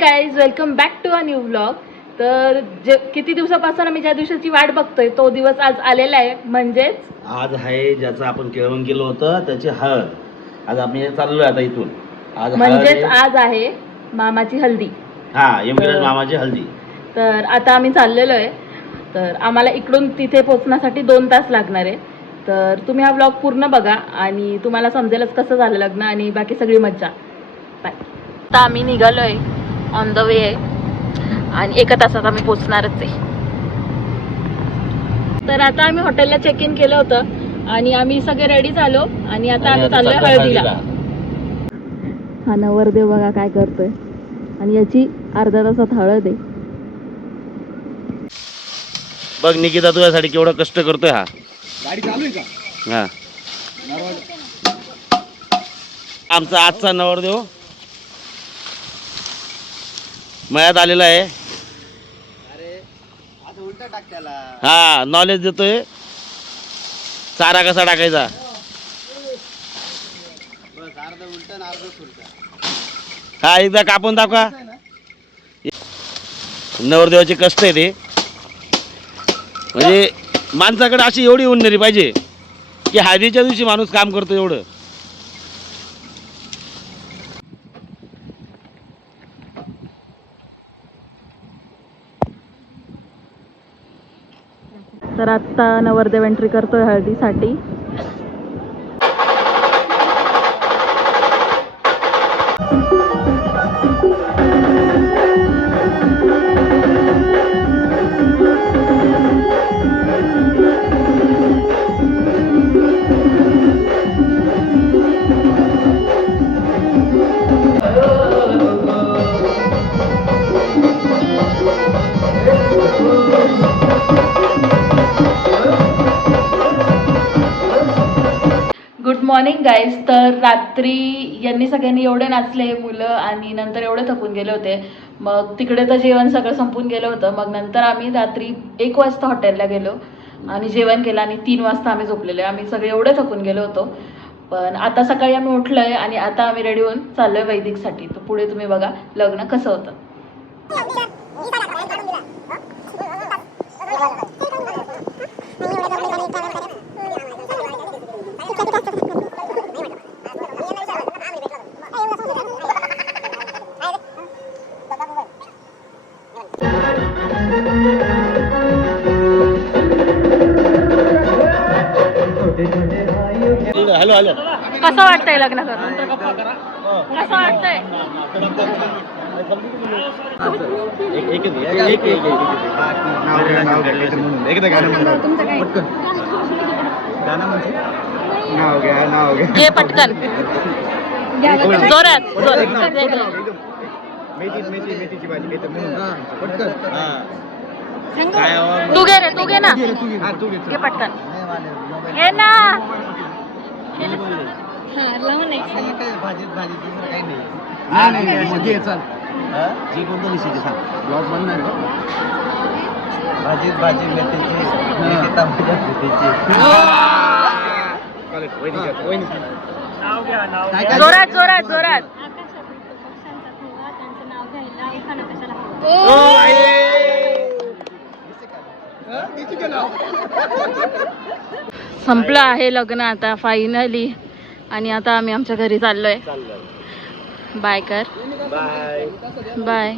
Guys, welcome back to a new vlog. तर किती दिवसापासून आम्ही ज्या दिवसाची वाट बघतोय तो दिवस आज आलेला आहे. म्हणजेच आज आहे ज्याचं आपण केळवण केलं होतं त्याची हळद. आज आम्ही चाललोय आता इथून. आज म्हणजेच आज आहे मामाची हल्दी. यमगिराज मामाची हल्दी. तर आता आम्ही चाललेलो आहे. तर आम्हाला इकडून तिथे पोहोचण्यासाठी 2 तास लागणार आहे. तर तुम्ही हा व्लॉग पूर्ण बघा आणि तुम्हाला समजेलच कसं झालं लग्न आणि बाकी सगळी मज्जा. बाय. आता आम्ही निघालोय, ऑन द वे आहे आणि 1 तासात आम्ही पोहोचणारच आहे. तर आता आम्ही हॉटेलला चेक इन केलं होतं आणि आम्ही सगळे रेडी झालो आणि आता आम्ही चाललोय हळदीला. हा नवरदेव बघा काय करतोय आणि याची अर्ध्या तासात हळद आहे. बघ निकिता तुझ्यासाठी केवढं कष्ट करतोय. हा गाडी चालू आहे का? हा आमचा आजचा नवरदेव मयात आलेला आहे. अरे आज उलटा टाक त्याला. हा नॉलेज देतोय चारा कसा टाकायचा. बस अर्ध उलटा आणि अर्ध सुलटा. हा एकदा कापून दाखवा. नवरदेवाचे कष्ट आहे ते. म्हणजे माणसाकडे अशी एवढी उन्नरी पाहिजे की हळदीच्या दिवशी माणूस काम करतो एवढं. तर आता नवरदेव एंट्री करतोय हळदीसाठी. Good morning guys. तर रात्री यांनी सगळ्यांनी एवढे नाचले मुलं आणि नंतर एवढे थकून गेले होते. मग तिकडे तर जेवण सगळं संपून गेलं होतं. मग नंतर आम्ही रात्री 1 वाजता हॉटेलला गेलो आणि जेवण केलं आणि 3 वाजता आम्ही झोपलेलो. आम्ही सगळे एवढे थकून गेलो होतो. पण आता सकाळी आम्ही उठलो आहे आणि आता आम्ही रेडी होऊन चाललो आहे वैदिकसाठी. तर पुढे तुम्ही बघा लग्न कसं होतं. हॅलो हॅलो कसं वाटतंय लग्न करून? कसं वाटतंय? घे पटकन जोरात. मेथीची भाजी तू घे रे, तू घे ना. घे पटकन घे ना. भाजीत काही नाही. चल जी कोणतं लिहिते सांग. ब्लॉग बनणार भाजीत भाजी मेथीची जोरात जोरात जोरात. संपलं आहे लग्न आता फायनली आणि आता आम्ही आमच्या घरी चाललोय. बाय कर. Bye bye.